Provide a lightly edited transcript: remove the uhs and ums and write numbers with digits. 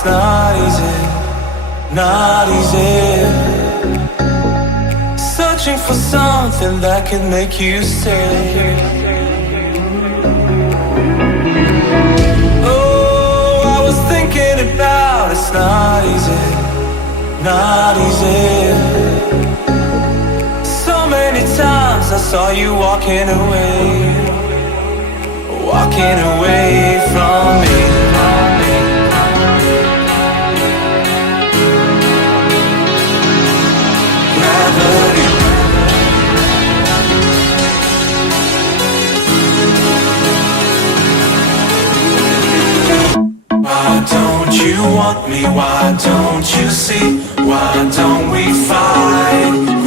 it's not easy, not easy. Searching for something that can make you stay. Oh, I was thinking about it's not easy, not easy. So many times I saw you walking away, walking away from me. Gravity. Why don't you want me? Why don't you see? Why don't we fight?